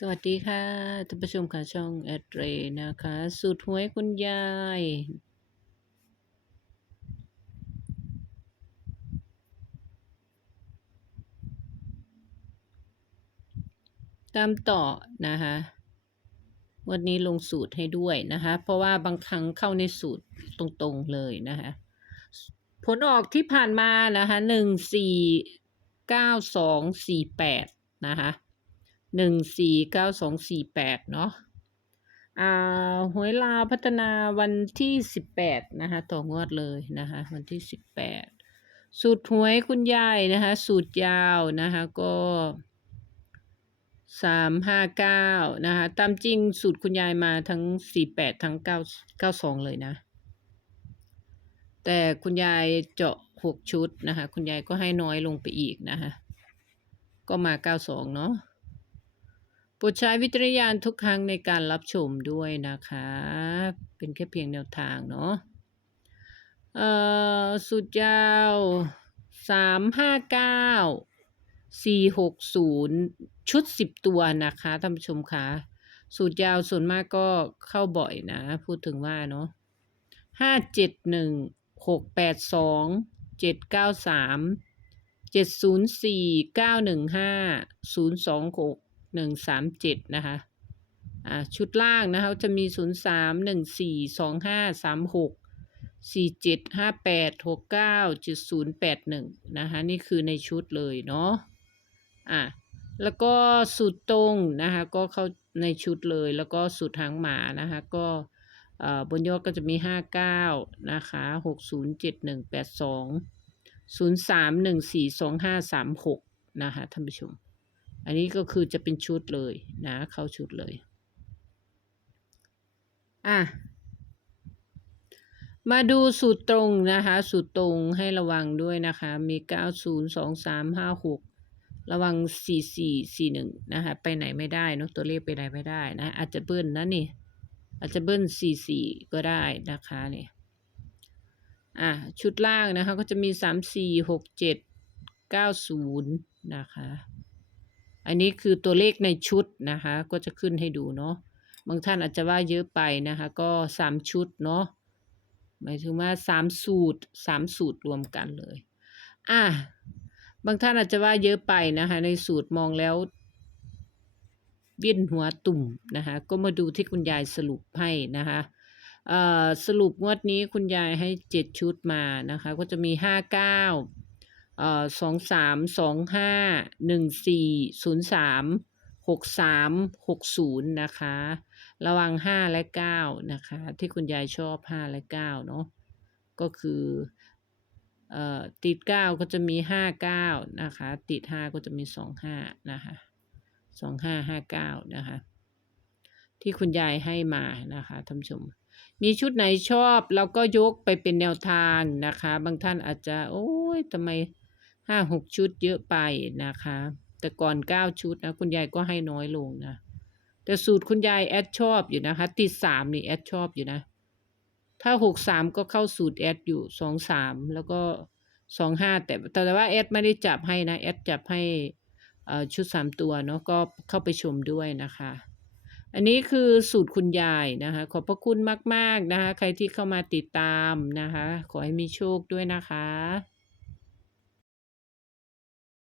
สวัสดีค่ะท่านผู้ชมค่ะช่องแอดเรนะคะ สูตรหวยคุณยาย ตามต่อนะคะ วันนี้ลงสูตรให้ด้วยนะคะ เพราะว่าบางครั้งเข้าในสูตรตรงๆเลยนะคะ ผลออกที่ผ่านมานะคะหนึ่งสี่เก้าสองสี่แปดนะคะ หนึ่งสี่เก้าสองสี่แปดเนาะอ่าหวยลาวพัฒนาวันที่สิบแปดนะคะต่องวดเลยนะคะวันที่สิบแปดสูตรหวยคุณยายนะคะสูตรยาวนะคะก็สามห้าเก้านะคะตามจริงสูตรคุณยายมาทั้งสี่แปดทั้งเก้าเก้าสองเลยนะ แต่คุณยายเจาะหกชุดนะคะคุณยายก็ให้น้อยลงไปอีกนะคะก็มาเก้าสองเนาะ ปรดใช้วิจารณญาณทุกครั้งในการรับชมด้วยนะคะ เป็นแค่เพียงแนวทางเนาะเอ่อสุดยาวสามห้าเก้าสี่หกศูนย์ชุดสิบตัวนะคะท่านผู้ชมคะสูตรยาวส่วนมากก็เข้าบ่อยนะ พูดถึงว่าเนาะห้าเจ็ดหนึ่งหกแปดสองเจ็ดเก้าสามเจ็ดศูนย์สี่เก้าหนึ่งห้าศูนย์สองหก หนึ่งสามเจ็ดนะคะอ่าชุดล่างนะคะจะมีศูนย์สามหนึ่งสี่สองห้าสามหกสี่เจ็ดห้าแปดหกเก้าเจ็ดศูนย์แปดหนึ่งนะคะนี่คือในชุดเลยเนาะอะแล้วก็สูตรตรงนะคะก็เข้าในชุดเลยแล้วก็สูตรหางหมานะคะก็เอ่อบนยอดก็จะมีห้าเก้านะคะหกศูนย์เจ็ดหนึ่งแปดสองศูนย์สามหนึ่งสี่สองห้าสามหกนะคะท่านผู้ชม อันนี้ก็คือจะเป็นชุดเลยนะ เข้าชุดเลย อะ มาดูสูตรตรงนะคะ สูตรตรงให้ระวังด้วยนะคะ มี 90 2 3 5 6 ระวัง 4 4 4 1 นะคะ ไปไหนไม่ได้นอะตัวเลขไปไหนไม่ได้นะ อาจจะเบิ้ลนะนี่ อาจจะเบิ้ล 4 4 ก็ได้นะคะเนี่ยอะ ชุดล่างนะคะ ก็จะมี 3 4 6 7 9 0 นะคะ อันนี้คือตัวเลขในชุดนะคะ ก็จะขึ้นให้ดูเนาะบางท่านอาจจะว่าเยอะไปนะคะ ก็สามชุดเนาะหมายถึงว่าสามสูตรสามสูตรรวมกันเลย อะบางท่านอาจจะว่าเยอะไปนะคะ ในสูตรมองแล้วเวียนหัวตุ่มนะคะ ก็มาดูที่คุณยายสรุปให้นะคะสรุปงวดนี้คุณยายให้เจ็ดชุดมานะคะ ก็จะมีห้าเก้า เอ่อสองสามสองห้าหนึ่งสี่ศูนย์สามหกสามหกศูนย์นะคะ ระวังห้าและเก้านะคะ ที่คุณยายชอบห้าและเก้าเนาะก็คือเอ่อติดเก้าก็จะมีห้าเก้านะคะ ติดห้าก็จะมีสองห้านะคะสองห้าห้าเก้านะคะ ที่คุณยายให้มานะคะท่านผู้ชมมีชุดไหนชอบเราก็ยกไปเป็นแนวทางนะคะ บางท่านอาจจะ โอ้ยทำไม ห้าหกชุดเยอะไปนะคะ แต่ก่อนเก้าชุดนะคุณยายก็ให้น้อยลงนะ แต่สูตรคุณยายแอดชอบอยู่นะคะ ติดสามนี่แอดชอบอยู่นะ ถ้าหกสามก็เข้าสูตรแอดอยู่สองสามแล้วก็สองห้าแต่แต่ว่าแอดไม่ได้จับให้นะแอดจับให้ชุดสามตัวเนาะก็เข้าไปชมด้วยนะคะ อันนี้คือสูตรคุณยายนะคะ ขอบพระคุณมาก ๆ นะคะ ใครที่เข้ามาติดตามนะคะ ขอให้มีโชคด้วยนะคะ